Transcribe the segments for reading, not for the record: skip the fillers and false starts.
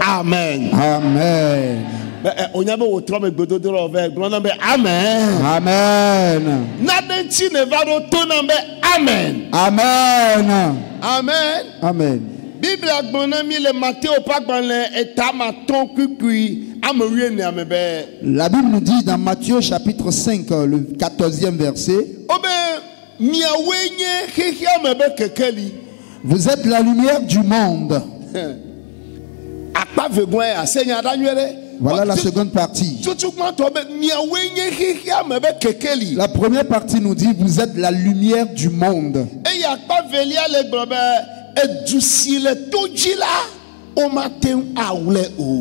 Amen. Amen. Amen. Amen. Amen. Amen. Amen. Bible agbonami le Matthieu pas dans le état maton puis amérienne amebe. La Bible nous dit dans Matthieu chapitre 5 le 14e verset. Vous êtes la lumière du monde. Voilà la seconde partie. La première partie nous dit vous êtes la lumière du monde.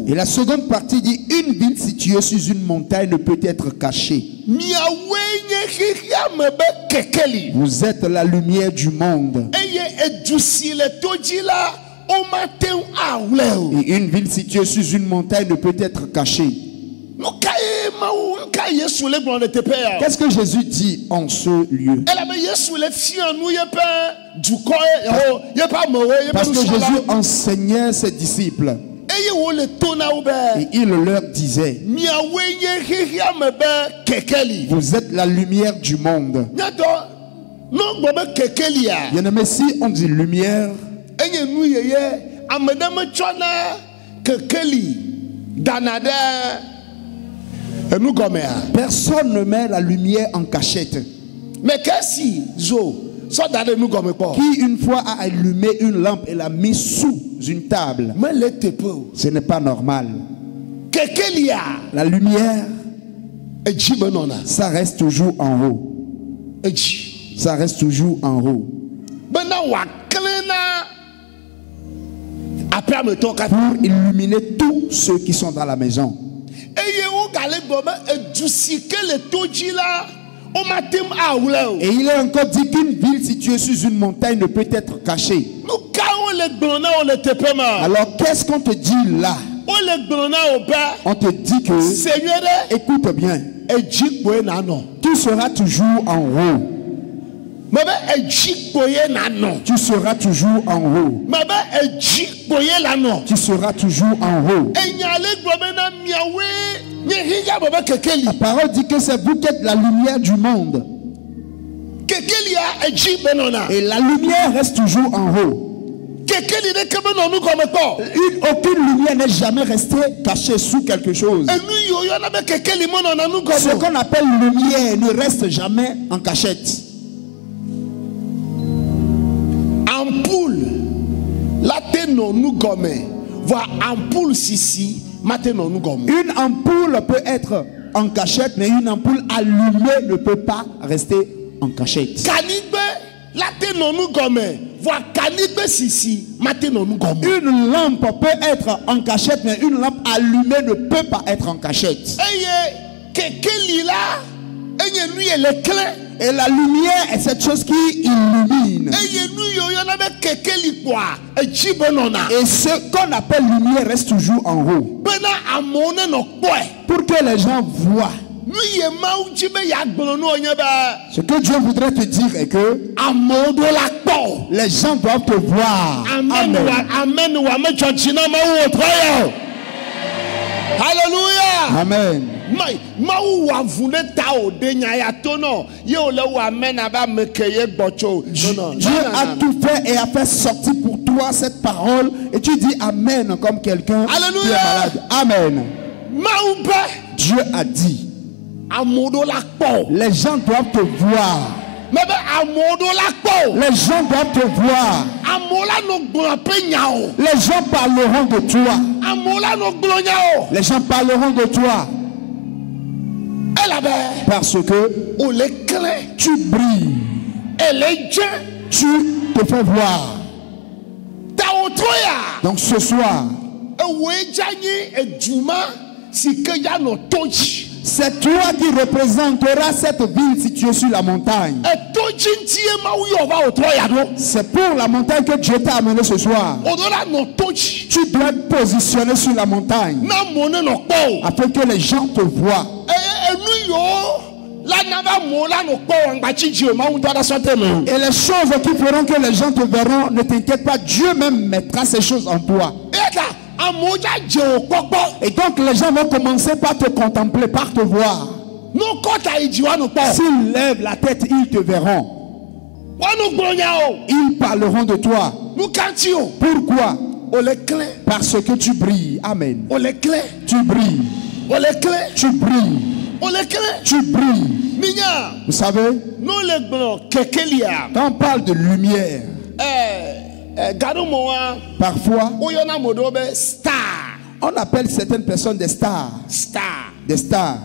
Et la seconde partie dit une ville située sur une montagne ne peut être cachée. Vous êtes la lumière du monde. Et une ville située sur une montagne ne peut être cachée. Qu'est-ce que Jésus dit en ce lieu? Parce que Jésus enseignait ses disciples. Et il leur disait, vous êtes la lumière du monde. Bien-aimé, si on dit lumière, personne ne met la lumière en cachette. Mais qu'est-ce qui une fois a allumé une lampe et l'a mis sous une table? Ce n'est pas normal. La lumière, ça reste toujours en haut. Ça reste toujours en haut. Pour illuminer tous ceux qui sont dans la maison. Et il est encore dit qu'une ville située sur une montagne ne peut être cachée. Alors qu'est-ce qu'on te dit là? On te dit que, écoute bien, tu seras toujours en haut. Tu seras toujours en haut. Tu seras toujours en haut. La parole dit que c'est vous qui êtes la lumière du monde. Et la lumière reste toujours en haut. Aucune lumière n'est jamais restée cachée sous quelque chose. Ce qu'on appelle lumière ne reste jamais en cachette. Ampoule, la teno nous gomme, voir ampoule ici, maintenant nous gomme. Une ampoule peut être en cachette, mais une ampoule allumée ne peut pas rester en cachette. Canibe, la teno nous gomme, voir canibe ici, maintenant nous gomme. Une lampe peut être en cachette, mais une lampe allumée ne peut pas être en cachette. Et la lumière est cette chose qui illumine. Et ce qu'on appelle lumière reste toujours en haut. Pour que les gens voient. Ce que Dieu voudrait te dire est que les gens doivent te voir. Amen. Alléluia. Amen. Dieu a tout fait et a fait sortir pour toi cette parole et tu dis Amen comme quelqu'un qui est malade. Amen. Dieu a dit les gens doivent te voir. Les gens doivent te voir. Les gens parleront de toi. Les gens parleront de toi. Parce que tu brilles. Tu te fais voir. Donc ce soir, c'est toi qui représenteras cette ville située sur la montagne. C'est pour la montagne que Dieu t'a amené ce soir. Tu dois être positionné sur la montagne afin que les gens te voient. Et les choses qui feront que les gens te verront, ne t'inquiète pas, Dieu même mettra ces choses en toi. Et donc les gens vont commencer par te contempler, par te voir. S'ils lèvent la tête, ils te verront. Ils parleront de toi. Pourquoi? Parce que tu brilles. Amen. Tu brilles. Tu brilles. Tu brilles. Vous savez, quand on parle de lumière, parfois on appelle certaines personnes des stars. Des stars.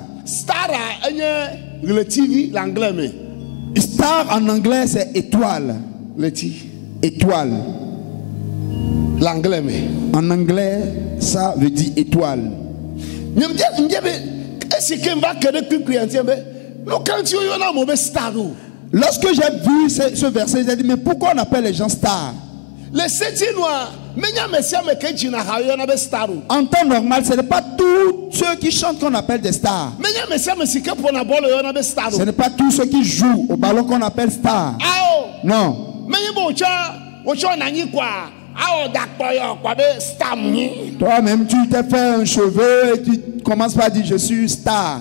Star en anglais c'est étoile. Étoile. En anglais ça veut dire étoile. Lorsque j'ai vu ce verset, j'ai dit mais pourquoi on appelle les gens stars? En temps normal, ce n'est pas tous ceux qui chantent qu'on appelle des stars. Ce n'est pas tous ceux qui jouent au ballon qu'on appelle stars. Non. Toi-même, tu t'es fait un cheveu et tu commences par dire je suis star.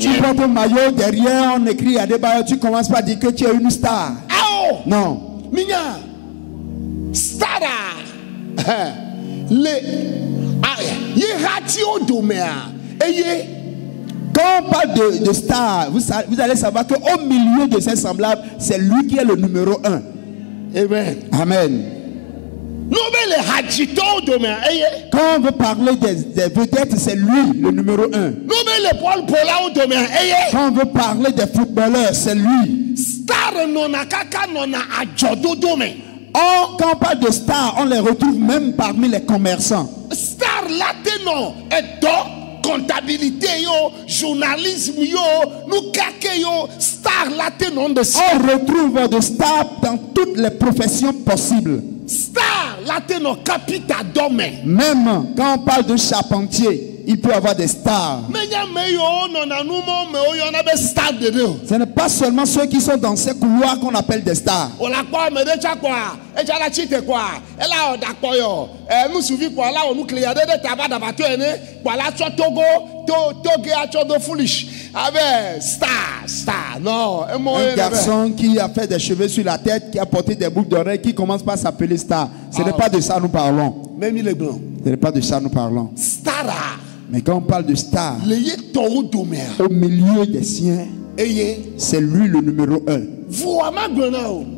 Tu prends ton maillot, derrière on écrit Adebayo, tu commences par dire que tu es une star. Non. Star. Quand on parle de star, vous allez savoir qu'au milieu de ces semblables, c'est lui qui est le numéro 1. Amen. Amen. Quand on veut parler des vedettes, c'est lui le numéro 1. Quand on veut parler des footballeurs, c'est lui. Quand on parle de stars, on les retrouve même parmi les commerçants. Star latino comptabilité journalisme nous star latino. On retrouve des stars dans toutes les professions possibles. Star latino capita dome. Même quand on parle de charpentier, il peut avoir des stars. Ce n'est pas seulement ceux qui sont dans ces couloirs qu'on appelle des stars. Un garçon qui a fait des cheveux sur la tête, qui a porté des boucles d'oreilles, qui commence par s'appeler star. Ce n'est pas de ça nous parlons. Ce n'est pas de ça nous parlons. Mais quand on parle de star, au milieu des siens, c'est lui le numéro 1.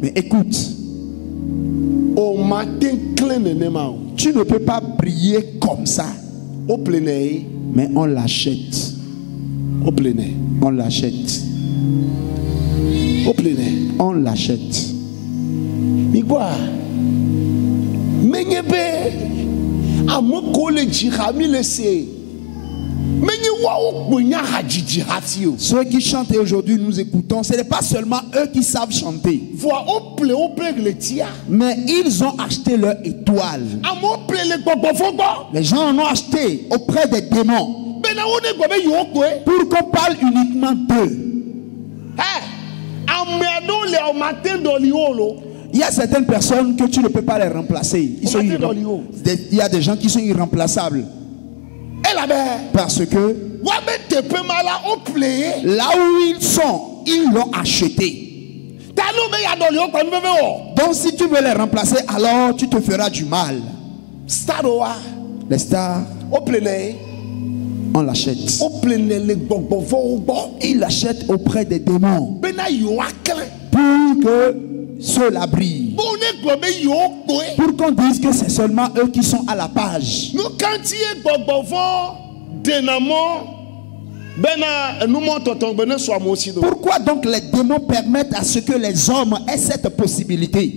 Mais écoute, tu ne peux pas briller comme ça. Mais on l'achète. On l'achète. On l'achète. Ceux qui chantent aujourd'hui, nous écoutons, ce n'est pas seulement eux qui savent chanter. Mais ils ont acheté leur étoile. Les gens en ont acheté auprès des démons. Pour qu'on parle uniquement d'eux. Il y a certaines personnes que tu ne peux pas les remplacer. Il y a des gens qui sont irremplaçables. Parce que là où ils sont, ils l'ont acheté. Donc si tu veux les remplacer, alors tu te feras du mal. Les stars, on l'achète. Il l'achète auprès des démons pour que ceux-là brillent. Pour qu'on dise que c'est seulement eux qui sont à la page. Pourquoi donc les démons permettent à ce que les hommes aient cette possibilité?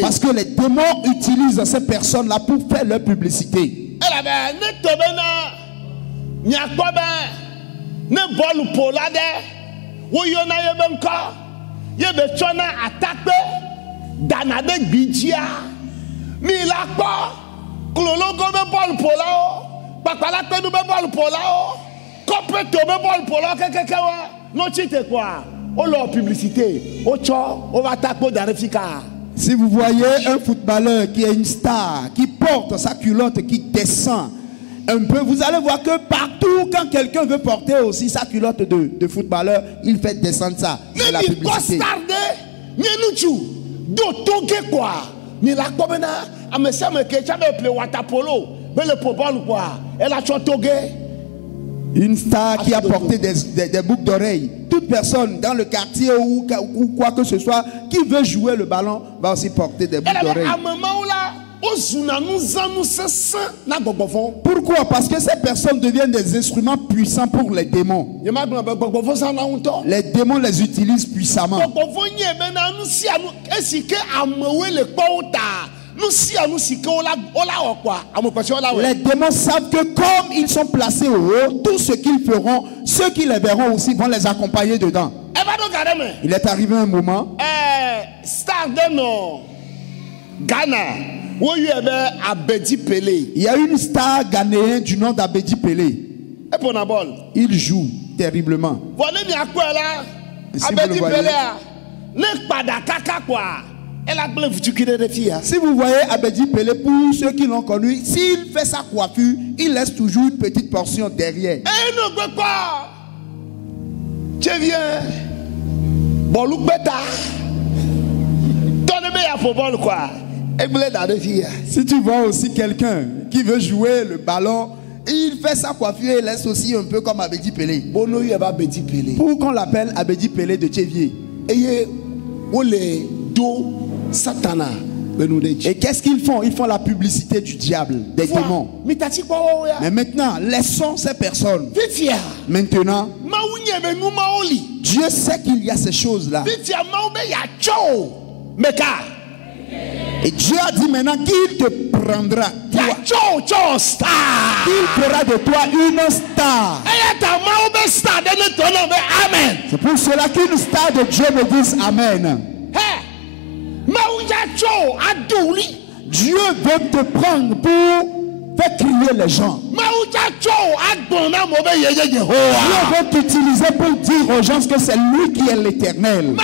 Parce que les démons utilisent ces personnes-là pour faire leur publicité. Non, tu sais quoi? On leur publicité. On va taper d'Arifika. Si vous voyez un footballeur qui est une star, qui porte sa culotte, qui descend un peu, vous allez voir que partout, quand quelqu'un veut porter aussi sa culotte de footballeur, il fait descendre ça. C'est la publicité. Une star qui a porté des boucles d'oreilles. Toute personne dans le quartier ou quoi que ce soit qui veut jouer le ballon va aussi porter des boucles d'oreilles. Pourquoi? Parce que ces personnes deviennent des instruments puissants pour les démons. Les démons les utilisent puissamment. Les démons savent que comme ils sont placés au haut, tout ce qu'ils feront, ceux qui les verront aussi vont les accompagner dedans. Il est arrivé un moment. Ghana. Il y a une star ghanéenne du nom d'Abedi Pelé. Il joue terriblement. Si vous le voyez. Si vous voyez Abedi Pelé, pour ceux qui l'ont connu, s'il fait sa coiffure, il laisse toujours une petite portion derrière. Tu viens. Bon, look better. Quoi. Si tu vois aussi quelqu'un qui veut jouer le ballon, il fait sa coiffure et laisse aussi un peu comme Abedi Pelé. Pour qu'on l'appelle Abedi Pelé de Tchévier. Et qu'est-ce qu'ils font? Ils font la publicité du diable, des démons. Mais maintenant, laissons ces personnes. Maintenant, Dieu sait qu'il y a ces choses-là. Et Dieu a dit maintenant qu'il te prendra. Il fera de toi une star. C'est pour cela qu'une star de Dieu me dit Amen. Dieu veut te prendre pour faire crier les gens. Dieu veut t'utiliser pour dire aux gens que c'est lui qui est l'Éternel.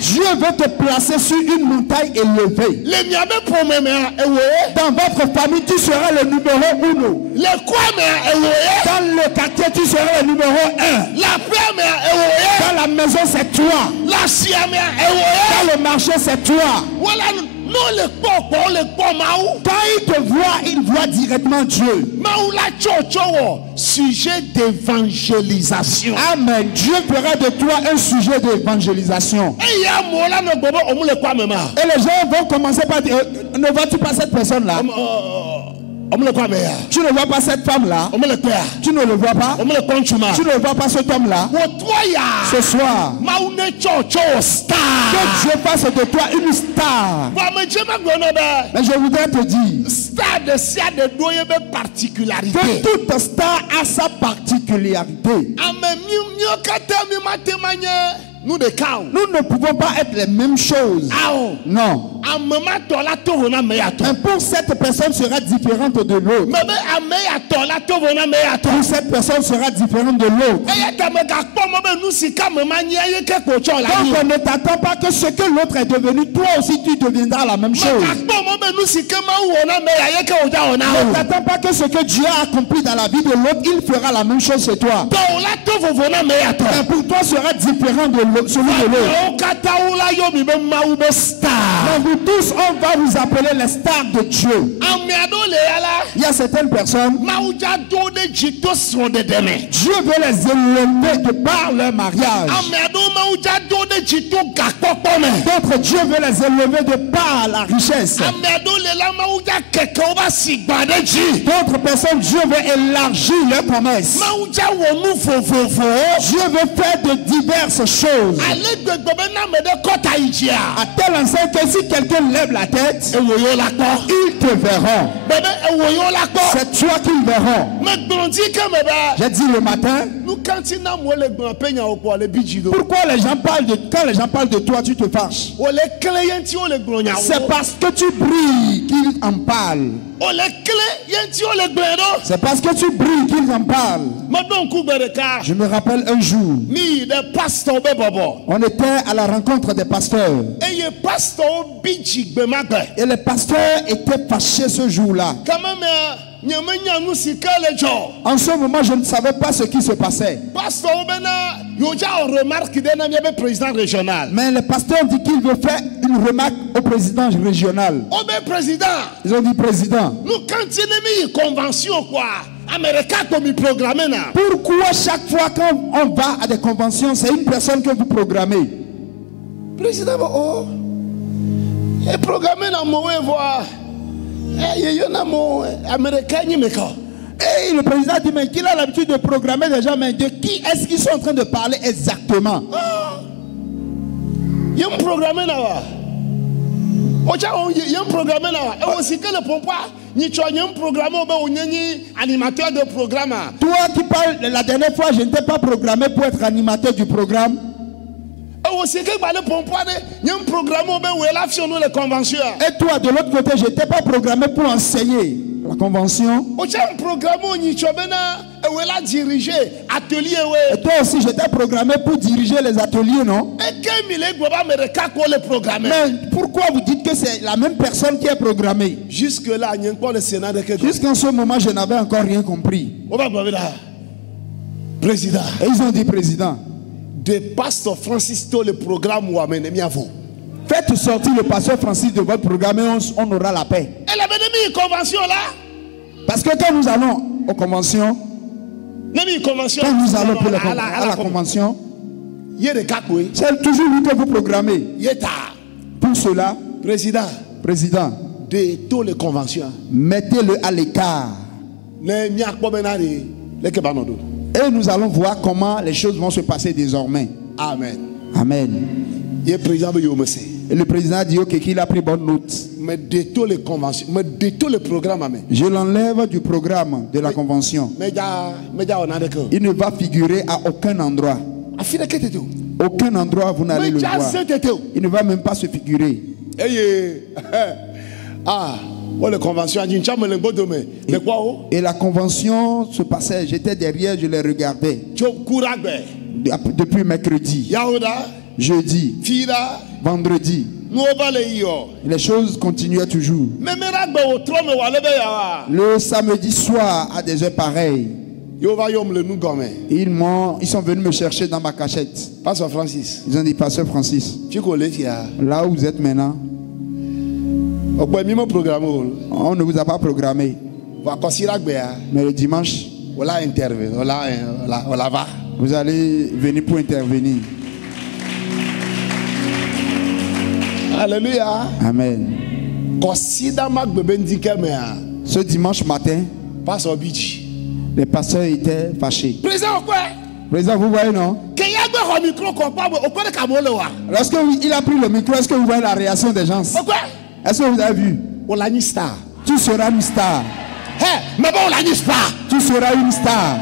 Dieu veut te placer sur une montagne élevée. Dans votre famille, tu seras le numéro 1. Dans le quartier, tu seras le numéro 1. Dans la maison, c'est toi. Dans le marché, c'est toi. Quand il te voit, il voit directement Dieu. Sujet d'évangélisation. Amen. Dieu fera de toi un sujet d'évangélisation. Et les gens vont commencer par dire, ne vois-tu pas cette personne-là? Tu ne vois pas cette femme-là? Tu ne le vois pas? Tu ne vois pas cet homme-là? Ce soir, que Dieu fasse de toi une star. Mais je voudrais te dire que toute star a sa particularité. Nous ne pouvons pas être les mêmes choses. Non. Pour cette personne sera différente de l'autre. Pour cette personne sera différente de l'autre. Donc on ne t'attend pas que ce que l'autre est devenu, toi aussi tu deviendras la même chose. Ne t'attends pas que ce que Dieu a accompli dans la vie de l'autre, il fera la même chose chez toi. Mais pour toi sera différent de l'autre. Celui de l'autre. Mais vous tous, on va vous appeler les stars de Dieu. Il y a certaines personnes, Dieu veut les élever de par leur mariage. D'autres, Dieu veut les élever de par la richesse. D'autres personnes, Dieu veut élargir leur promesse. Dieu veut faire de diverses choses. À tel enseigne que si quelqu'un lève la tête, ils te verront. C'est toi qu'ils verront. J'ai dit le matin, pourquoi les gens parlent quand les gens parlent de toi, tu te fâches? C'est parce que tu brilles qu'ils en parlent. C'est parce que tu brilles qu'ils en parlent. Je me rappelle un jour, on était à la rencontre des pasteurs. Et les pasteurs étaient fâchés ce jour-là. En ce moment, je ne savais pas ce qui se passait. Mais le pasteur dit qu'il veut faire une remarque au président régional. Ils ont dit président. Pourquoi chaque fois quand on va à des conventions, c'est une personne que vous programmez? Président, et programmer dans mon voix. Et le président dit, mais qu'il a l'habitude de programmer des gens, mais de qui est-ce qu'ils sont en train de parler exactement? Il y a un programme là. Il y a un programme là. Et aussi que le pompa, il y a un programme où il y a un animateur de programme. Toi qui parles, la dernière fois, je n'étais pas programmé pour être animateur du programme. Et aussi que le pompa, il y a un programme où il y a les conventions. Et toi, de l'autre côté, je n'étais pas programmé pour enseigner la convention. Il y a un programme où il y a dirigé atelier. Et toi aussi, j'étais programmé pour diriger les ateliers, non? Mais pourquoi vous dites que c'est la même personne qui est programmée? Jusque-là, il n'y a pas le Sénat de quelque chose. Jusqu'en ce moment, je n'avais encore rien compris. Président. Et ils ont dit, président, de pasteur Francis, le programme où amène vous. Faites sortir le pasteur Francis de votre programme et on aura la paix. Elle avait mis une convention là. Parce que quand nous allons aux conventions, quand nous allons pour à la convention, c'est toujours lui que vous programmez. Pour cela, président, de toutes les conventions, mettez-le à l'écart. Et nous allons voir comment les choses vont se passer désormais. Amen. Amen. Et le président a dit ok, qu'il a pris bonne note. Mais de toutes les conventions, mais de tous les programmes. Je l'enlève du programme de la convention. Il ne va figurer à aucun endroit. Aucun endroit vous n'allez le voir. Il ne va même pas se figurer. Et la convention se passait, j'étais derrière, je les regardais. Depuis mercredi, jeudi, vendredi, les choses continuaient toujours. Le samedi soir, à des heures pareilles, ils sont venus me chercher dans ma cachette. Pasteur Francis. Ils ont dit, Pasteur Francis, là où vous êtes maintenant, on ne vous a pas programmé. Mais le dimanche, vous allez venir pour intervenir. Alléluia. Amen. Ce dimanche matin, les pasteurs étaient fâchés. Président, vous voyez, non? Lorsqu'il a pris le micro, est-ce que vous voyez la réaction des gens? Est-ce que vous avez vu? Tu seras une star. Tu seras une star.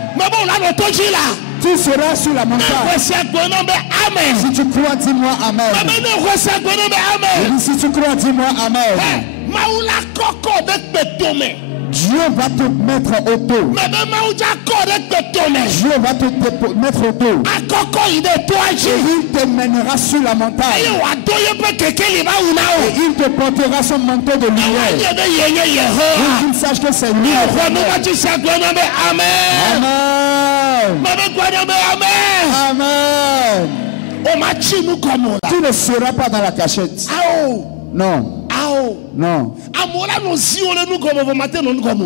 Tu seras sur la montagne. Si tu crois, dis-moi Amen. Si tu crois, dis-moi Amen. Dieu va te mettre au dos. Dieu va te mettre au dos. Et il te mènera sur la montagne. Et il te portera son manteau de lumière. Pour qu'il sache que c'est lui. Amen. Amen. Tu ne seras pas dans la cachette. Non. Non.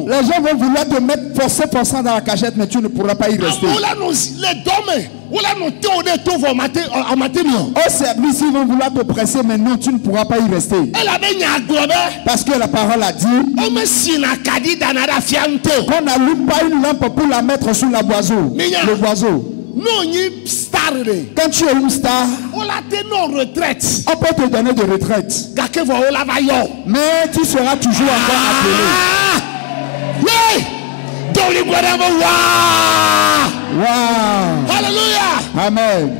Les gens vont vouloir te mettre forcément dans la cachette, mais tu ne pourras pas y rester. Oh, service, ils vont vouloir te presser, mais non, tu ne pourras pas y rester. Parce que la parole a dit qu'on n'allume pas une lampe pour la mettre sous le boiseau. Quand tu es une star, on peut te donner de retraite. Mais tu seras toujours encore appelé. Wow. Hallelujah. Amen.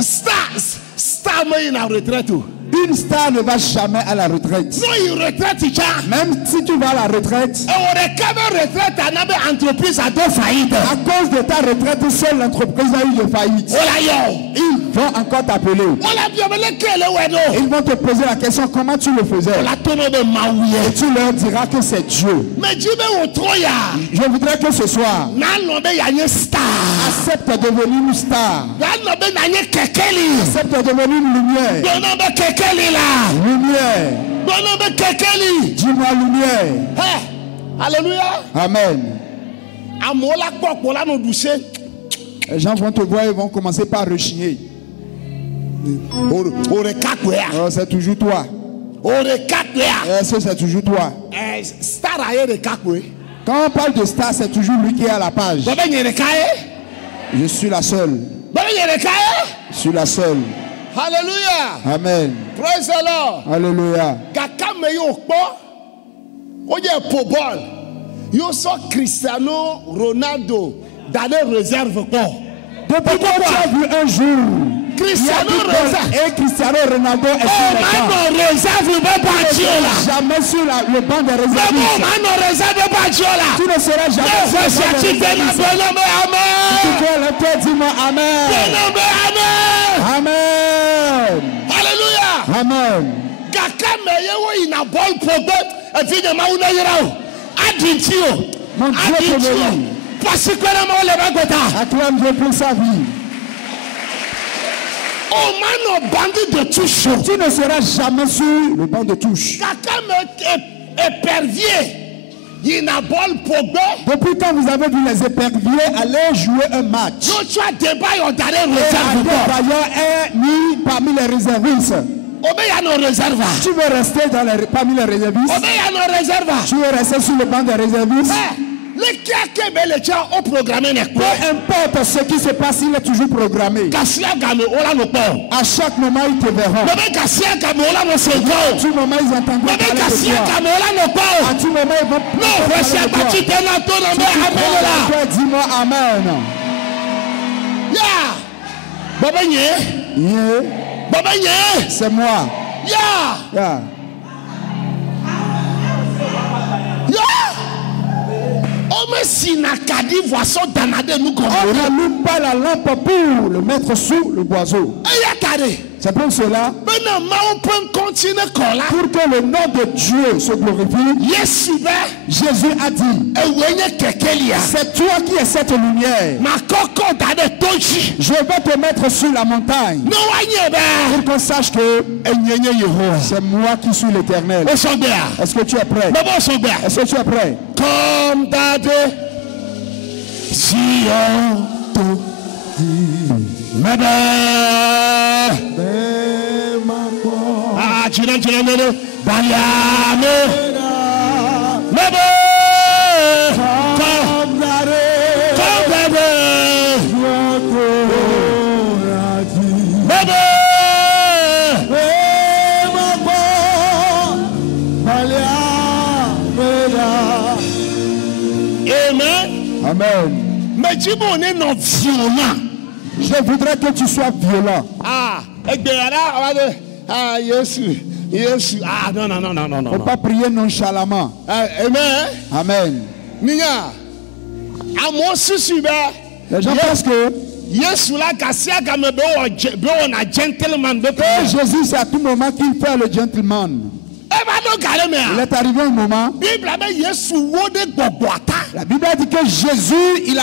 Star mais in retraite. Une star ne va jamais à la retraite. No, il retraite, Même si tu vas à la retraite, à cause de ta retraite, seule l'entreprise a eu de faillite. Ils vont encore t'appeler. Ils vont te poser la question comment tu le faisais. Et tu leur diras que c'est Dieu. Je voudrais que ce soir, accepte de devenir une star. Accepte de devenir une lumière. Lumière. Dis-moi lumière. Alléluia. Amen. Les gens vont te voir et vont commencer par rechigner. Oh, c'est toujours toi. Est-ce que c'est toujours toi? Quand on parle de star, c'est toujours lui qui est à la page. Je suis la seule. Je suis la seule. Alléluia. Amen. Praise the Lord. Alléluia. Yo so Cristiano Ronaldo dans les réserves quoi. Depuis que tu as vu un jour Cristiano Ronaldo est sur le banc. Jamais sur le banc des réservistes. Tu ne seras jamais sur le banc des réservistes. Si tu fais le cœur, dis-moi Amen. Amen. Alléluia. Amen. Mon Dieu te bénit. Acclame Dieu pour sa vie. Tu ne seras jamais sur le banc de touche. Depuis quand vous avez vu les éperviers aller jouer un match? D'ailleurs est mis parmi les réservistes. Tu veux rester parmi les réservistes? Tu veux rester sur le banc des réservistes? Peu importe ce qui se passe, il est toujours programmé. À chaque moment, ils te verront. À tout moment, ils entendront parler de toi. À tout moment, ils vont parler de toi. Dis-moi Amen. C'est moi. On n'allume pas la lampe pour le mettre sous le boiseau. C'est pour cela, pour que le nom de Dieu se glorifie, Jésus a dit, c'est toi qui es cette lumière. Je vais te mettre sur la montagne pour qu'on sache que c'est moi qui suis l'Éternel. Est-ce que tu es prêt? Est-ce que tu es prêt? Comme Dadé, Sion, tout Mebe, tu n'as Baliame, Mebe, comme Dadé, Mebe. Amen. Mais dis on est non violent. Je voudrais que tu sois violent. Non. Faut pas prier nonchalamment. Amen. Amen. Les gens pensent que Jésus, c'est à tout moment qu'il fait le gentleman. Il est arrivé un moment. La Bible dit que Jésus, il a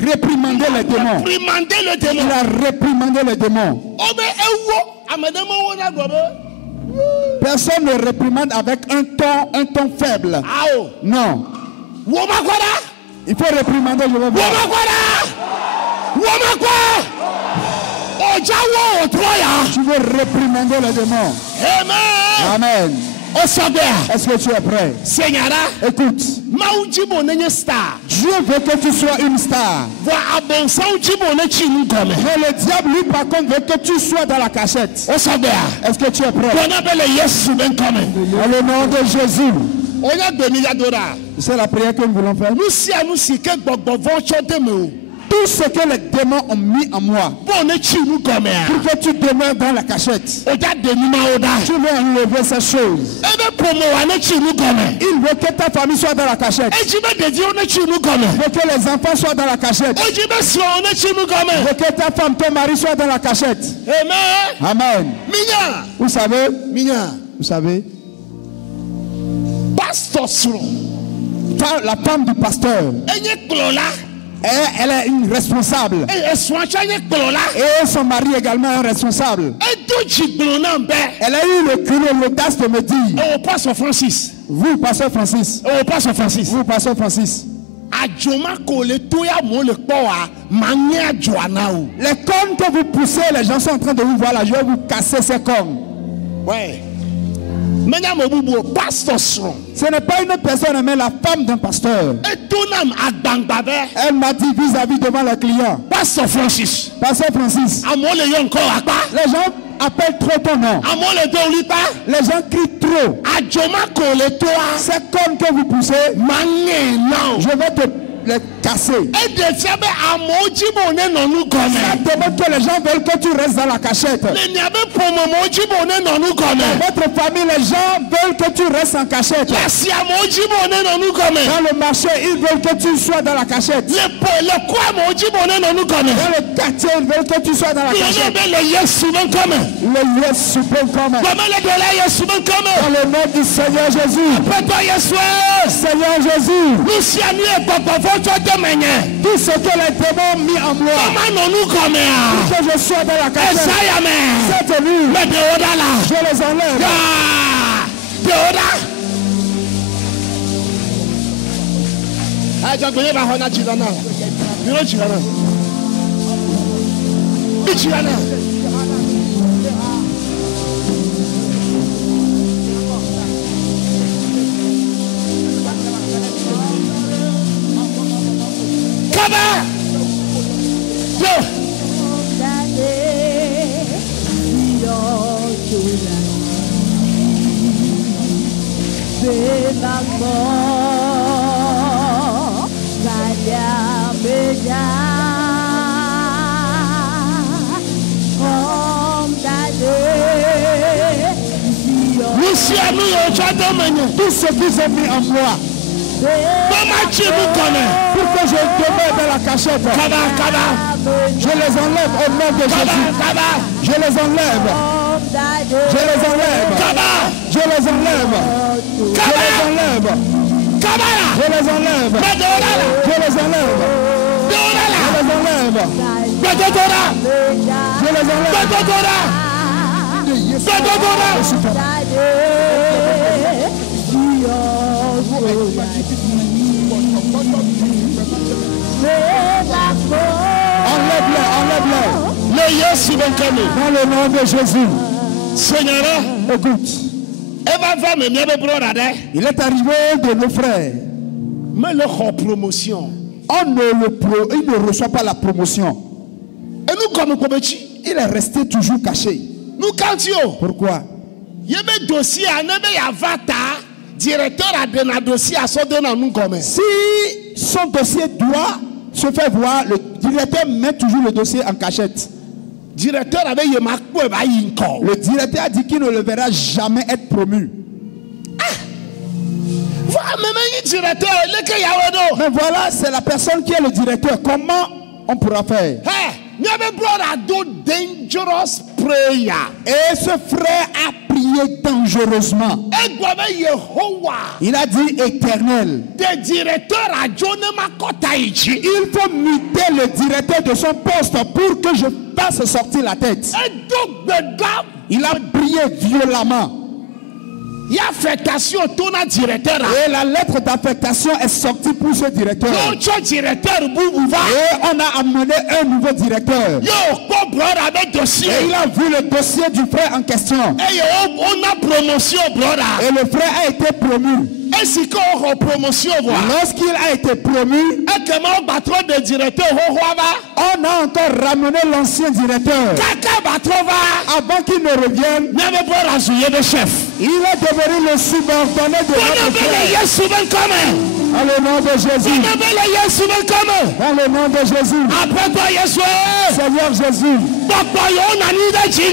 réprimandé les démons. Il a réprimandé les démons. Personne ne réprimande avec un ton faible. Non. Il faut réprimander, je vais voir. Tu veux réprimander les démons. Amen. Est-ce que tu es prêt? Écoute. Dieu veut que tu sois une star. Mais le diable, lui, par contre, veut que tu sois dans la cachette. Est-ce que tu es prêt? Dans le nom de Jésus. C'est la prière que nous voulons faire. Tout ce que les démons ont mis en moi, pour que tu demeures dans la cachette, tu veux enlever ces choses. Il veut que ta famille soit dans la cachette. Il veut que les enfants soient dans la cachette. Il veut que ta femme, ton mari soit dans la cachette. Amen. Vous savez, la femme du pasteur, elle est une responsable. Et son mari également un responsable. Elle a eu le culot, l'audace de me dire: Pasteur Francis. Vous, Pasteur Francis. Vous, Pasteur Francis. Les cornes que vous poussez, les gens sont en train de vous voir là. Je vais vous casser ces cornes. Ouais. Ce n'est pas une personne, mais la femme d'un pasteur. Elle m'a dit vis-à-vis devant le client: Pasteur Francis. Pasteur Francis. Les gens appellent trop ton nom. Les gens crient trop. Ces cornes que vous poussez, je vais te les casser. Ça demande que les gens veulent que tu restes dans la cachette. Dans votre famille, les gens veulent que tu restes en cachette. Dans le marché, ils veulent que tu sois dans la cachette. Dans le quartier, ils veulent que tu sois dans la cachette. Le yes supreme coming. Dans le nom du Seigneur Jésus. Seigneur Jésus. Tout ce que les démons ont mis en moi, pour que je sois dans la cachette, cette nuit, je les enlève. Tout ce qu'ils ont mis en moi, pour que je demeure dans la cachette, je les enlève au nom de Jésus. Je les enlève. Je les enlève. Je les enlève. Je les enlève. Je les enlève. Je les enlève. Je les Enlève-les. Dans le nom de Jésus. Seigneur, écoute. Il est arrivé de nos frères. Mais leur promotion. Il ne reçoit pas la promotion. Et nous, comme il est resté toujours caché. Nous cantions. Pourquoi? Si son dossier doit se faire voir, le directeur met toujours le dossier en cachette. Le directeur a dit qu'il ne le verra jamais être promu. Mais voilà, c'est la personne qui est le directeur. Comment on pourra faire? Et ce frère a prié dangereusement. Il a dit: Éternel, il faut muter le directeur de son poste pour que je fasse sortir la tête. Il a prié violemment. Et la lettre d'affectation est sortie pour ce directeur. Et on a amené un nouveau directeur. Et il a vu le dossier du frère en question. Et le frère a été promu. Lorsqu'il a été promu, on a encore ramené l'ancien directeur. Avant qu'il ne revienne, il est devenu le subordonné de notre frère. Dans le nom de Jésus. Dans le nom de Jésus. Seigneur Jésus. Les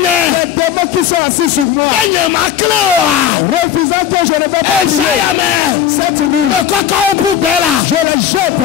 démons qui sont assis sur moi, refusant que je ne vais pas prier cette nuit, je les jette.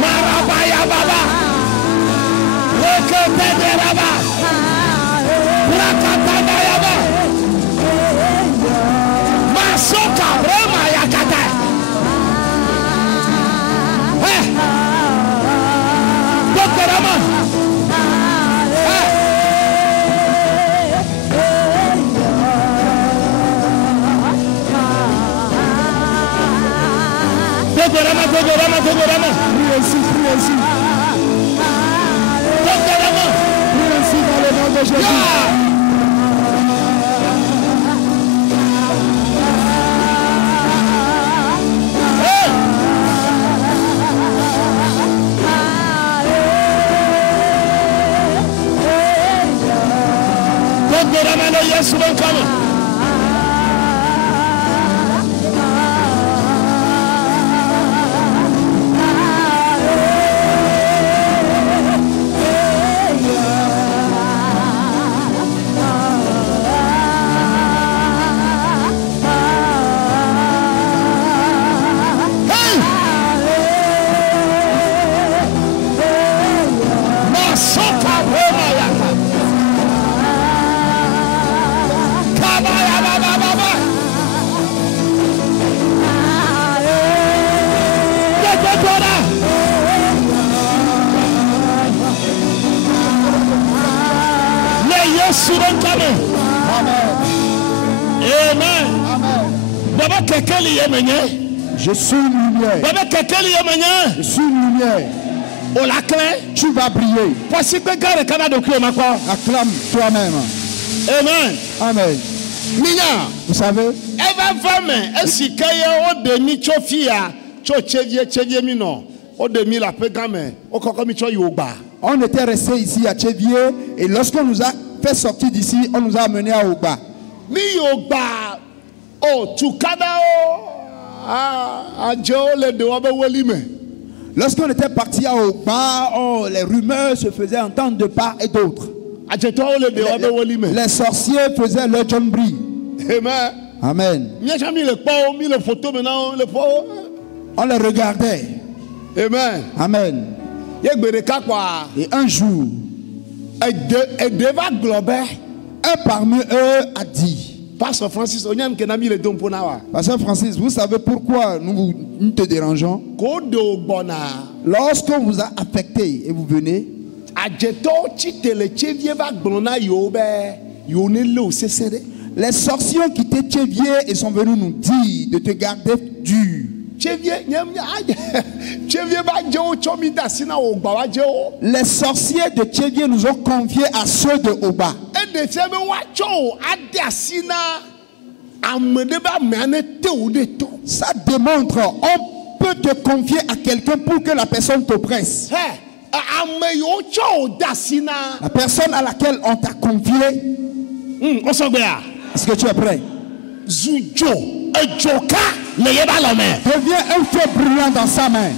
Marabaya Baba, Reketenderaba, Rakatandayaba, Masoka Roma Yakata. Dr. Raman. Rama. Prie aussi. Prie aussi dans le nom de Jésus. Yes, welcome. Je suis une lumière. Je suis une lumière. Tu vas briller. Acclame toi-même. Amen. Amen. Vous savez, on était resté ici à Tchévier et lorsqu'on nous a fait sortir d'ici, on nous a amené à Ogba. Lorsqu'on était parti à Ogba, les rumeurs se faisaient entendre de part et d'autre. Les sorciers faisaient leur jambri. Amen. On les regardait. Amen. Et un jour, un parmi eux a dit, Pasteur Francis, vous savez pourquoi nous te dérangeons? Lorsqu'on vous a affecté et vous venez, les sorciers ont quitté Tchévier et sont venus nous dire de te garder dur. Les sorciers de Tchévier nous ont confiés à ceux de Oba. Ça démontre, on peut te confier à quelqu'un pour que la personne t'oppresse. La personne à laquelle on t'a confié. Est-ce que tu es prêt? Devient un feu brûlant dans sa main.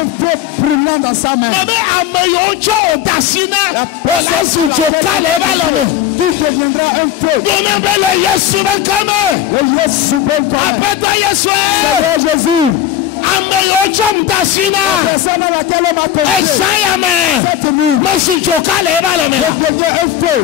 Un feu brûlant dans sa main. Tu deviendras un feu. Le Jésus Seigneur Jésus. La personne à laquelle on m'a confié cette nuit, je deviens un feu.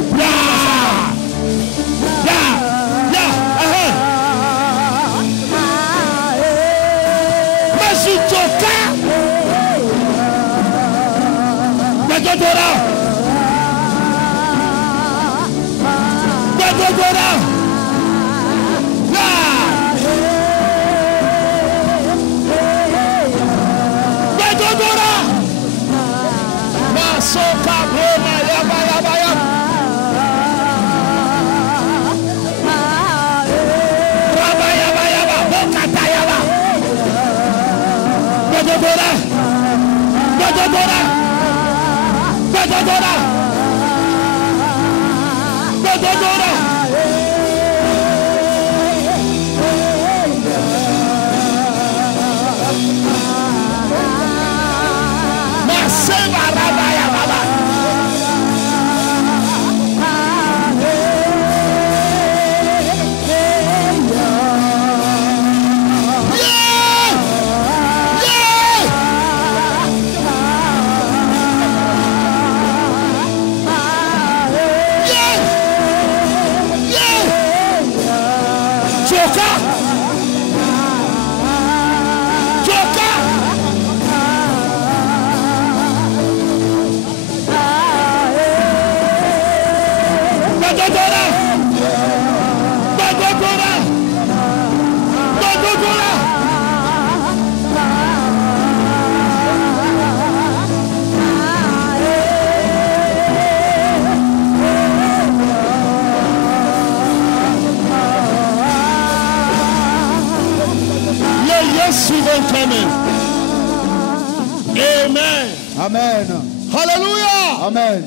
Amen. Amen. Hallelujah. Amen.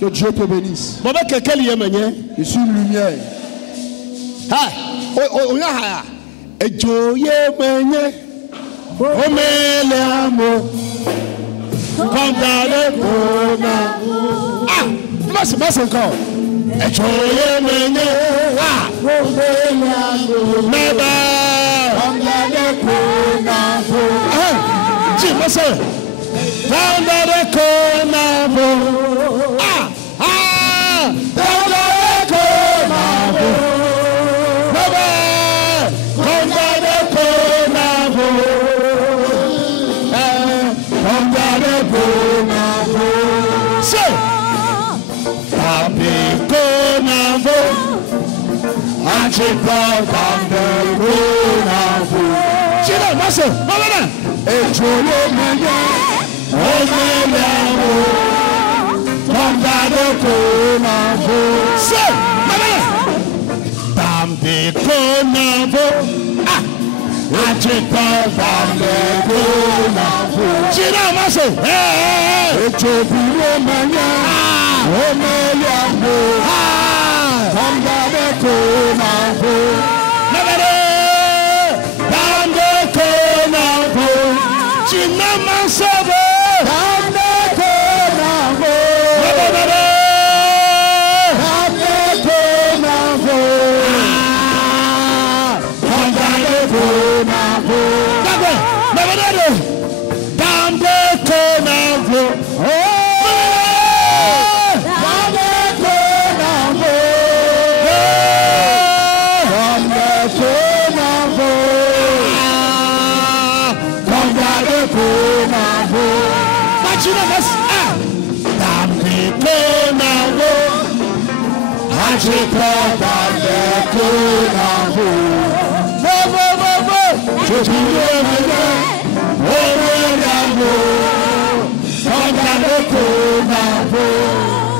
Que Dieu te bénisse. Je suis une lumière.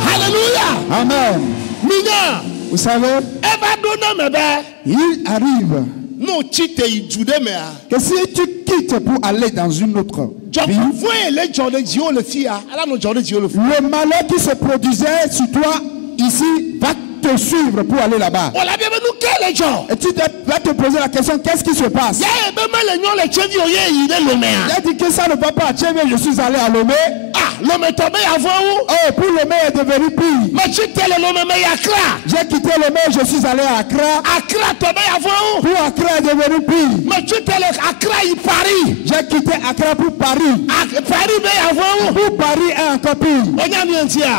Hallelujah. Amen. Vous savez, il arrive Que si tu quittes pour aller dans une autre vie, le malheur qui se produisait sur toi ici va te suivre pour aller là-bas. Et tu vas te poser la question, qu'est-ce qui se passe? Il a dit que ça ne va pas. Je suis allé à Lomé. Oh, pour Lomé est devenu pire. J'ai quitté Lomé, je suis allé à Accra. Pour Accra est devenu pire. J'ai quitté Accra pour Paris. Pour Paris est encore pire.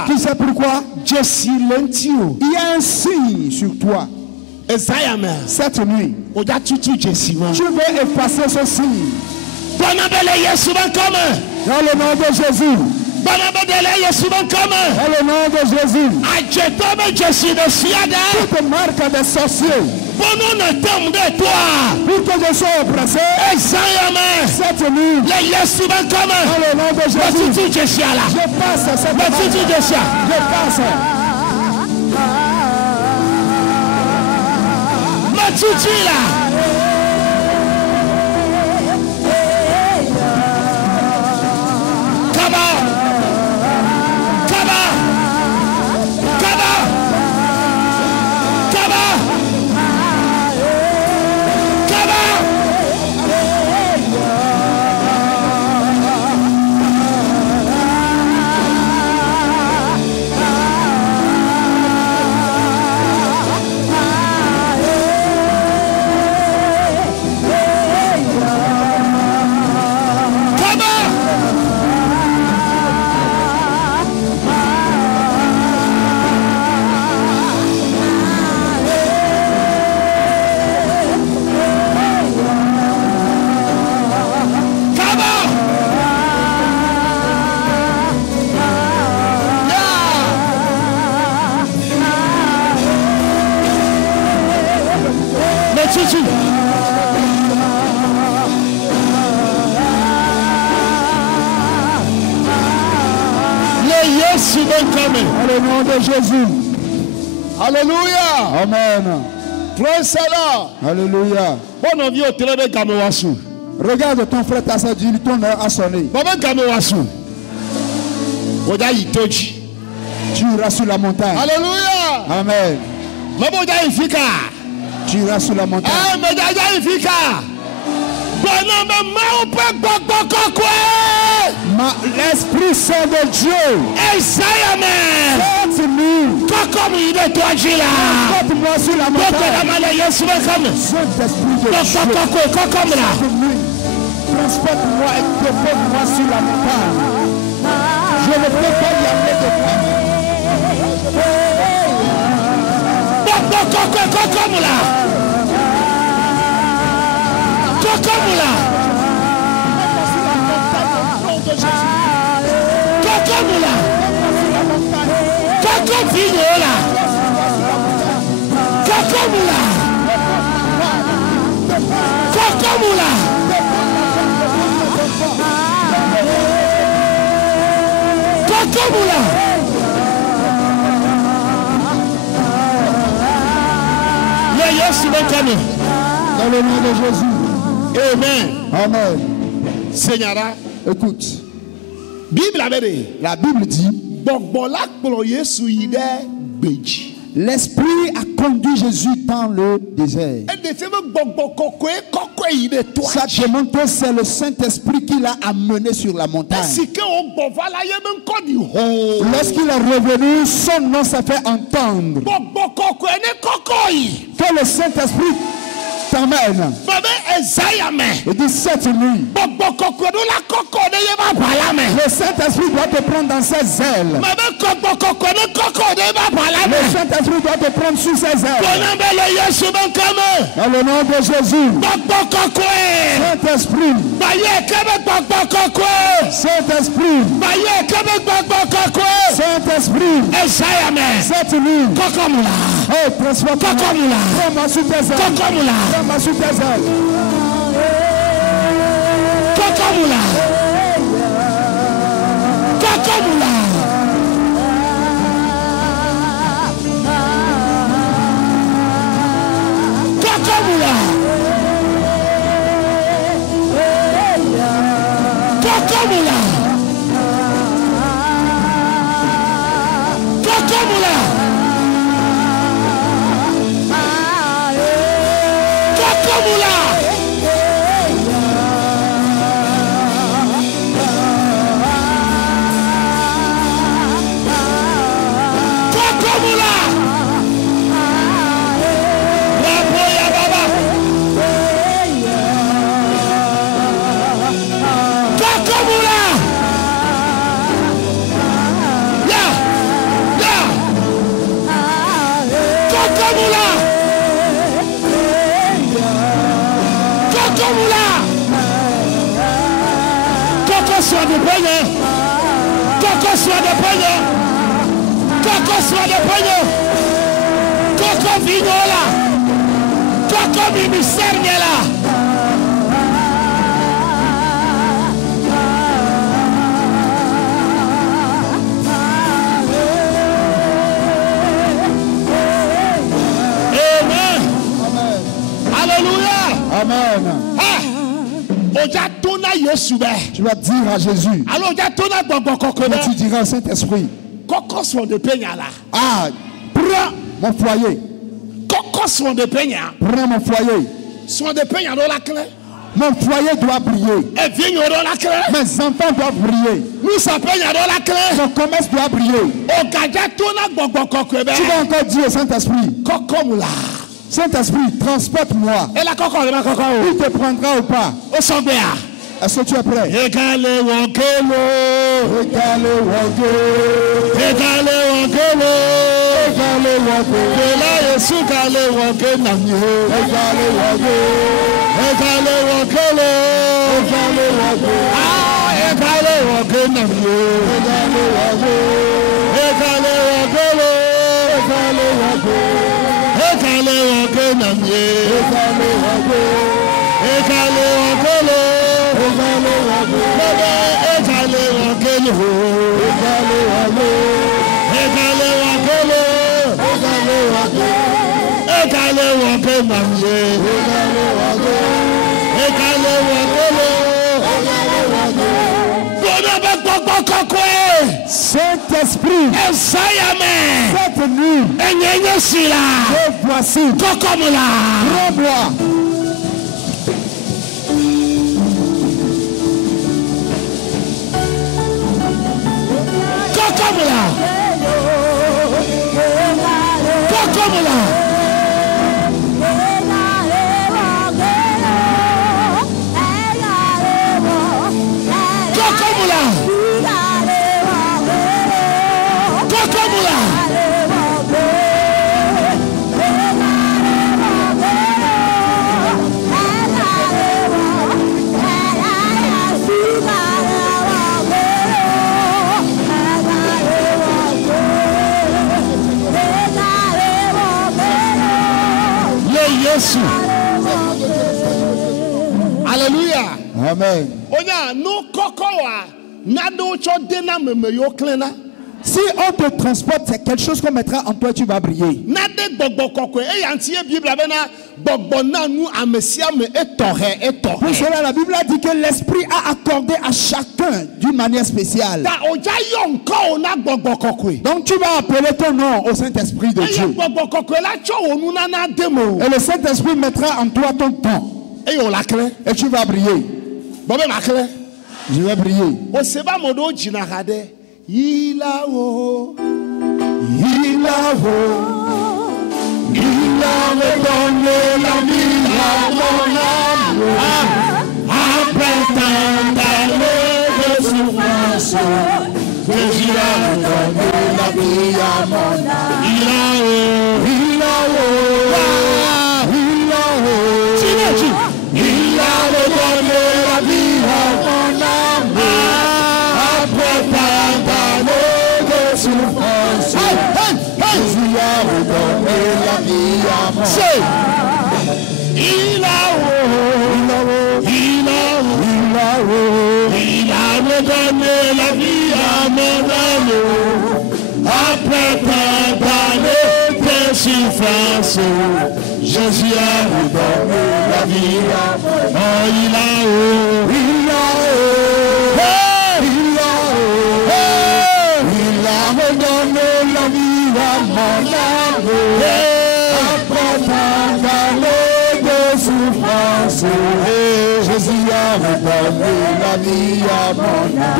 Tu sais pourquoi? Il y a un signe sur toi. Cette nuit, tu veux effacer ce signe. Dans le nom de Jésus. Dans le nom de Jésus. Toute marque des sorciers. Pour que je sois oppressé. Cette nuit. Dans le nom de Jésus. Je passe cette marque. Je passe. Dans le nom de Jésus. Alléluia. Amen. Praise the Lord. Alléluia. Regarde ton frère, ta soeur, dit ton heure a sonné. Tu iras sur la montagne. Alléluia. Amen. Tu iras sur la montagne. L'Esprit Saint de Dieu. Porte-moi sur la montagne. Saint-Esprit de Dieu. Transporte-moi et dépose-moi sur la montagne. Je ne peux pas y aller de moi. Dans le nom de Jésus. Amen. Amen. Seigneur, écoute. La Bible dit, l'Esprit a conduit Jésus dans le désert. Ça demande que c'est le Saint-Esprit qui l'a amené sur la montagne. Lorsqu'il est revenu, son nom s'est fait entendre. Que le Saint-Esprit t'amène. Il dit cette nuit, le Saint-Esprit doit te prendre dans ses ailes. Le Saint-Esprit doit te prendre sous ses ailes. Dans le nom de Jésus. Saint-Esprit. Saint-Esprit. Saint-Esprit. Cette nuit. Oh, transforme-moi. Prends-moi sous tes ailes. Prends-moi sous tes ailes. Kokomula. Kokomula. Kokomula. Kokomula. Raboya baba. Kokomula. Ya. Ya. Kokomula. Kokomula. Koko soit de peigne. Koko soit de peigne. Koko soit de peigne. Koko vignola. Koko ministère là. Amen. Alléluia. Amen. Tu vas dire à Jésus. Et tu diras au Saint-Esprit. Ah, prends mon foyer. Prends mon foyer. Mon foyer doit briller. Mes enfants doivent briller. Mon commerce doit briller. Tu vas encore dire au Saint-Esprit. Saint-Esprit, transporte-moi. Il te prendra ou pas? Est-ce que tu es prêt? Saint-Esprit, cette nuit, te voici. Rends-moi. Alléluia. Amen. Si on te transporte, c'est quelque chose qu'on mettra en toi, tu vas briller. Pour cela, la Bible a dit que l'Esprit a accordé à chacun d'une manière spéciale. Donc tu vas appeler ton nom au Saint-Esprit de Dieu. Et le Saint-Esprit mettra en toi ton temps. Et tu vas briller. Je vais briller. Il a redonné la vie à mon âme. Après tant d'années de souffrance, Jésus a redonné la vie à mon âme. Il a redonné la vie à mon âme. Après tant d'années de souffrance, Jésus a redonné la vie à mon âme. Il a redonné la vie à mon âme. Après tant d'années de souffrance, Jésus a redonné la vie à mon âme. Oh, il a âme. Après tant d'années de souffrance, Jésus a redonné la vie à mon âme.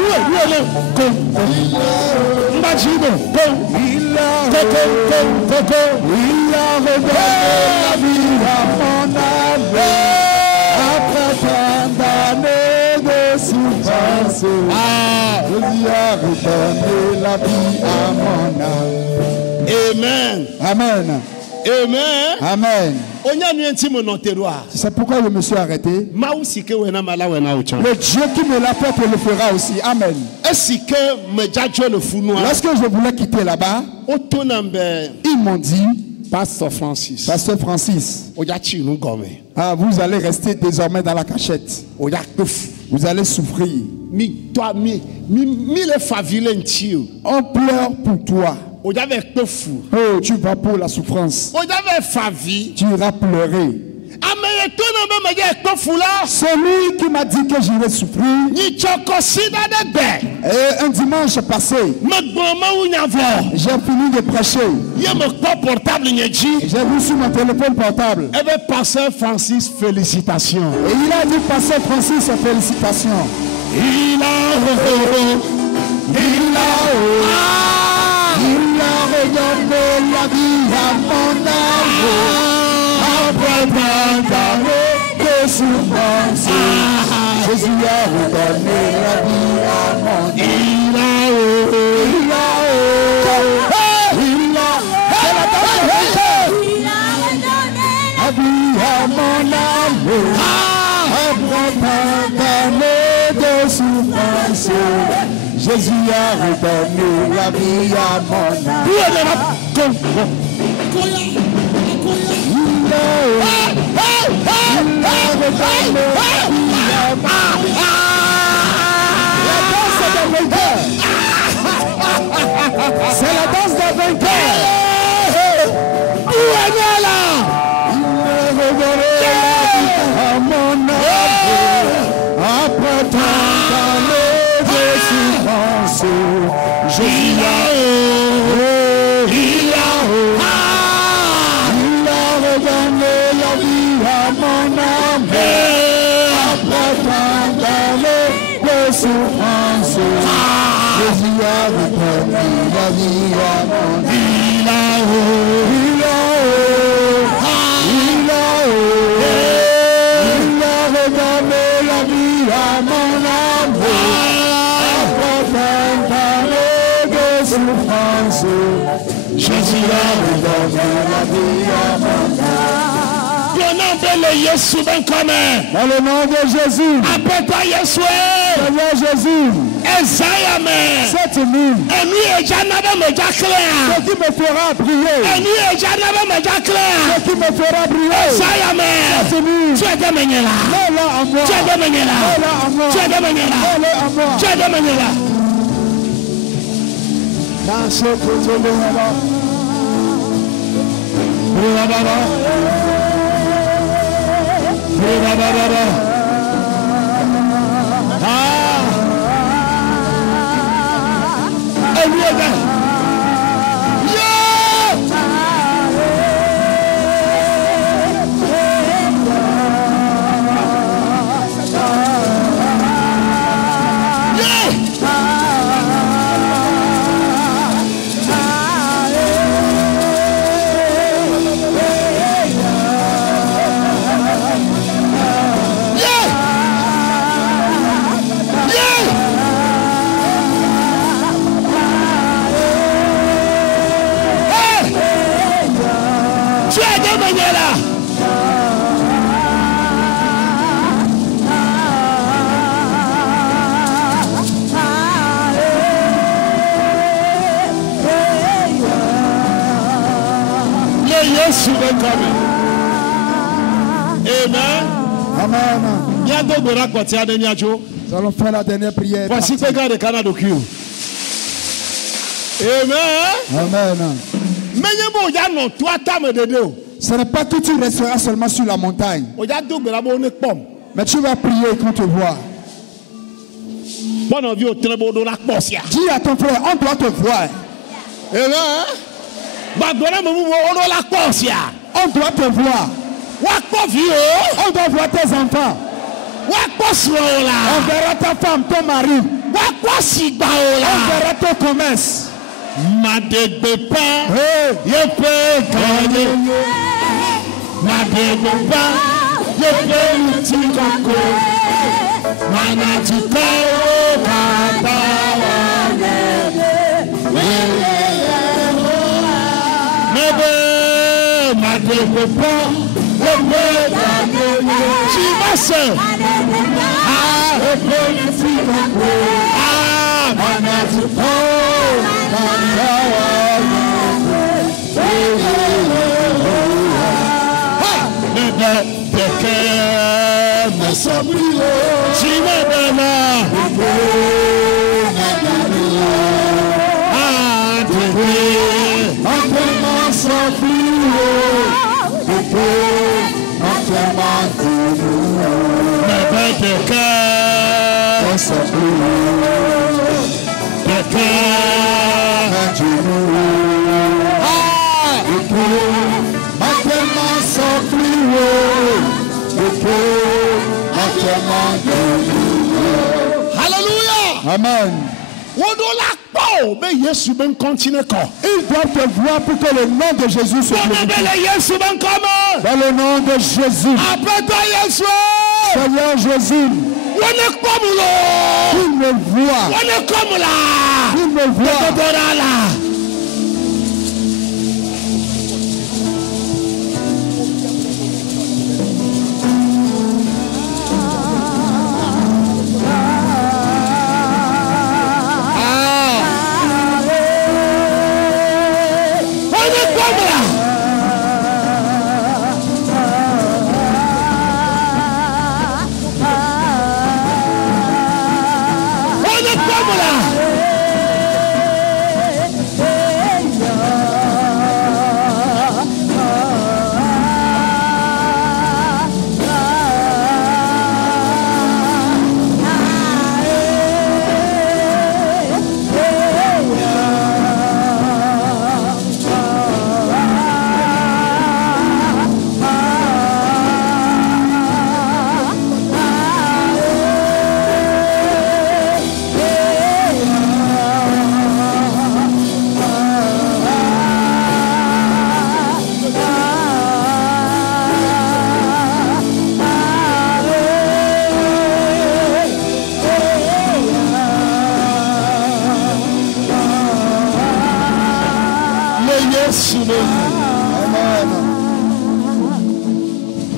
Il a redonné la vie à mon âme. Après tant d'années de souffrance, Jésus a redonné la vie à mon âme. Amen. Amen. Amen. Amen. C'est pourquoi je me suis arrêté. Le Dieu qui me l'a fait le fera aussi. Amen. Lorsque je voulais quitter là-bas, ils m'ont dit, Pasteur Francis, vous allez rester désormais dans la cachette. Vous allez souffrir. On pleure pour toi. Oh, tu vas pour la souffrance. Tu iras pleurer. Celui qui m'a dit que j'irais souffrir. Et un dimanche passé, j'ai fini de prêcher. J'ai vu sur mon téléphone portable. Pasteur Francis, félicitations. Et il a dit, Pasteur Francis, félicitations. Il a redonné la vie à mon âme. Après tant d'années de souffrance, Jésus a redonné la vie à mon âme. Il a redonné la vie à mon âme. Après tant d'années de souffrance, Jésus a redonné la vie à mon âme. C'est la danse d'un vainqueur. Où est-elle là? Il a redonné la vie à mon âme. Après tant d'années de souffrance, Jésus a redonné la vie à mon âme. Après tant d'années de souffrance, Jésus a redonné la vie à mon âme. Il a redonné la vie à mon âme. Après tant d'années de souffrance, Jésus a redonné la vie à mon âme. Dans le nom de Jésus. Appelle-toi Yeshua. Seigneur Jésus. Cette nuit. Ce qui me fera prier. Ce qui me fera prier. Cette nuit. Mets-la en moi. Mets-la en moi. Mets-la en moi. Dans ce côté de là-bas. Amen. Amen. Nous allons faire la dernière prière. Voici que Amen. Amen. Ce n'est pas que tu resteras seulement sur la montagne. Mais tu vas prier quand tu vois. Dis à ton frère, on doit te voir. Amen. On doit te voir. On doit voir tes enfants. On verra ta femme, ton mari. On verra ton commerce. Amen. Ils doivent te voir pour que le nom de Jésus se glorifie. Dans le nom de Jésus. Seigneur Jésus. Il me voit. Il me voit.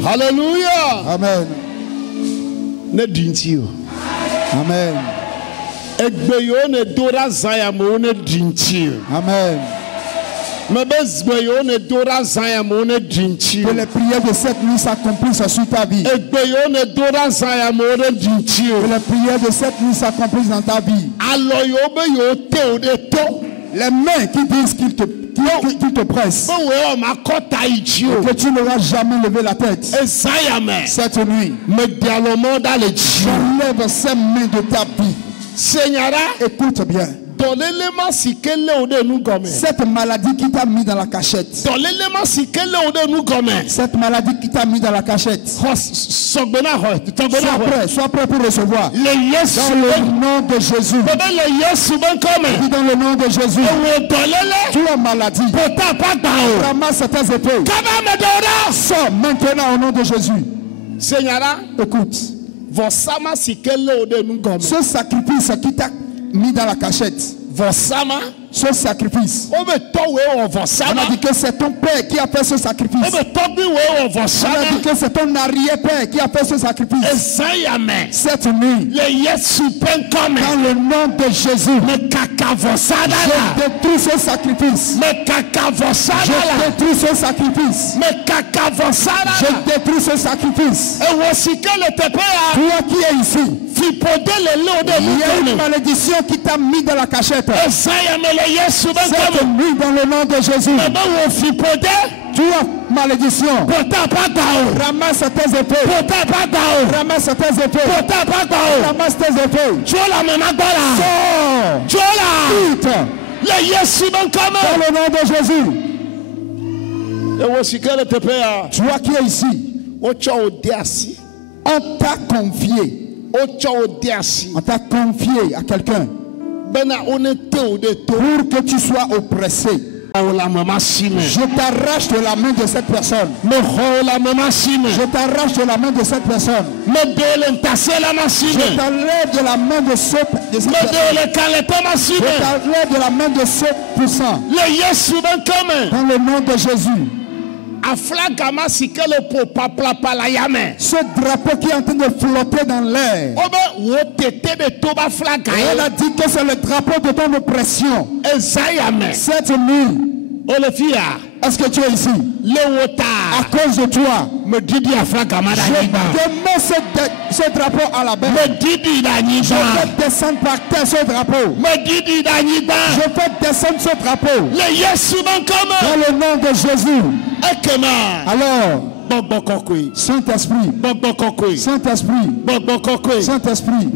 Hallelujah. Amen. Amen. Amen. Que les prières de cette nuit s'accomplissent sur ta vie. Que les prières de cette nuit s'accomplissent dans ta vie. Les mains qui disent qu'ils te pressent. Que tu n'auras jamais levé la tête. Cette nuit. J'enlève ces mains de ta vie. Écoute bien. Cette maladie qui t'a mis dans la cachette. Cette maladie qui t'a mis dans la cachette. Sois prêt pour recevoir. Dans le nom de Jésus. Dans le nom de Jésus. Tu as maladie. Ramasse tes épées. Sors maintenant au nom de Jésus. Écoute. Ce sacrifice qui t'a mis dans la cachette. Ce sacrifice. On a dit que c'est ton père qui a fait ce sacrifice. On a dit que c'est ton arrière-père qui a fait ce sacrifice. Cette nuit, dans le nom de Jésus, je détruis ce sacrifice. Je détruis ce sacrifice. Je détruis ce sacrifice. Toi qui es ici, il y a une malédiction qui t'a mis dans la cachette. Cette nuit, dans le nom de Jésus, tu as malédiction. Ramasse tes épées. Ramasse tes épées. Ramasse tes épées. Sors. Vite. Dans le nom de Jésus. Toi qui es ici, on t'a confié. On t'a confié à quelqu'un pour que tu sois oppressé. Je t'arrache de la main de cette personne. Je t'arrache de la main de cette personne. Je t'enlève de la main de cette personne. Je t'enlève de la main de ce puissant. Dans le nom de Jésus. Ce drapeau qui est en train de flotter dans l'air. Elle a dit que c'est le drapeau de ton oppression. Cette nuit, est-ce que tu es ici? À cause de toi, je démets ce drapeau à la baie. Je fais descendre par terre ce drapeau. Je fais descendre ce drapeau. Dans le nom de Jésus. Alors, Saint-Esprit, Saint-Esprit, Saint-Esprit,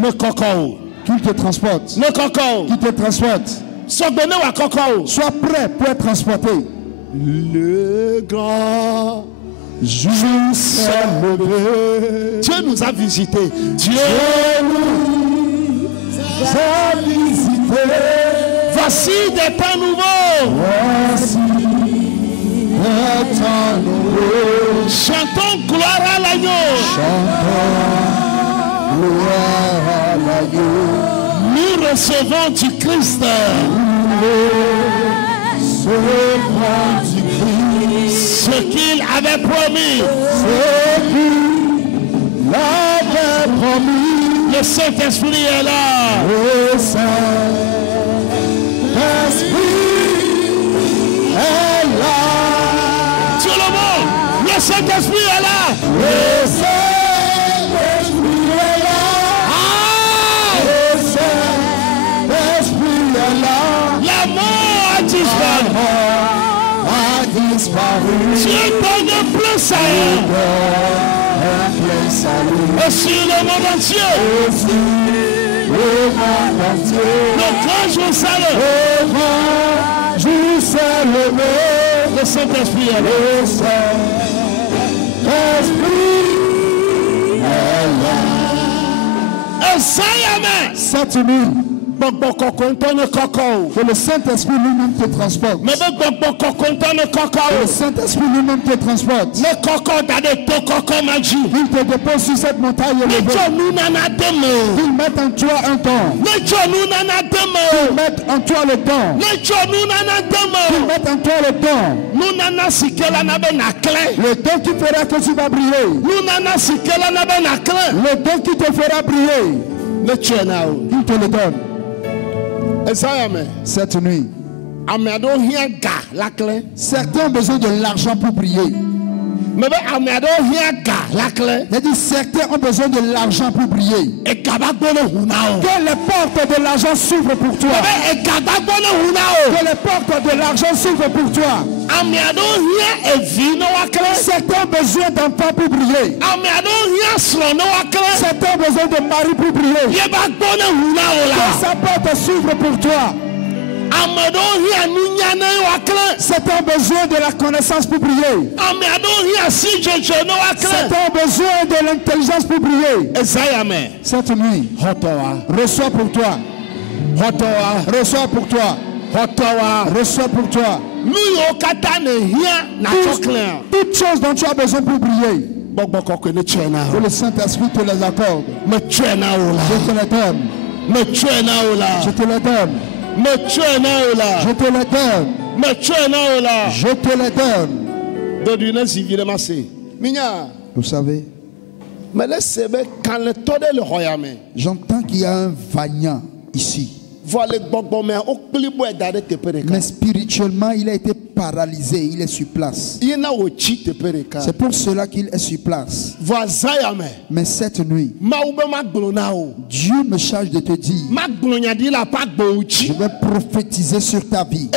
qu'il te transporte, qu'il te transporte. Sois prêt pour être transporté. Le grand jour s'est levé. Dieu nous a visités. Dieu nous a visités. Voici des temps nouveaux. Voici des temps nouveaux. Chantons gloire à l'agneau. Chantons gloire à l'agneau. Nous recevons du Christ. Ce qu'il avait promis. Le Saint-Esprit est là. Le Saint-Esprit est là. Tout le monde, le Saint-Esprit est là. Le Saint-Esprit est là. La mort a disparu. Dieu donne un plein salut. Et sur le monde entier. Le grand jour s'est levé. Le Saint-Esprit est là. Le Saint-Esprit est là. Et ça y est, cette nuit. Que le Saint-Esprit lui-même te transporte. Que le Saint-Esprit lui-même te transporte. Il te dépose sur cette montagne élevée. Il met en toi un don. Il met en toi le don. Il met en toi le don. Le don qui fera que tu vas briller. Le don qui te fera briller. Il te le donne. Cette nuit, certains ont besoin de l'argent pour prier. Il dit certains ont besoin de l'argent pour prier. Que les portes de l'argent s'ouvrent pour toi. Que les portes de l'argent s'ouvrent pour toi. Certains ont besoin d'enfants pour prier. Certains ont besoin de mari pour prier. Que sa porte s'ouvre pour toi. Certains ont besoin de la connaissance pour prier. Certains ont besoin de l'intelligence pour prier. Cette nuit, reçois pour toi. Reçois pour toi. Reçois pour toi. Toutes choses dont tu as besoin pour prier. Que le Saint-Esprit te les accorde. Je te les donne. Je te les donne. Je te le donne. Je te le donne. Vous savez, j'entends qu'il y a un vaillant ici. Mais spirituellement, il a été paralysé. Il est sur place. C'est pour cela qu'il est sur place. Mais cette nuit, Dieu me charge de te dire, je vais prophétiser sur ta vie.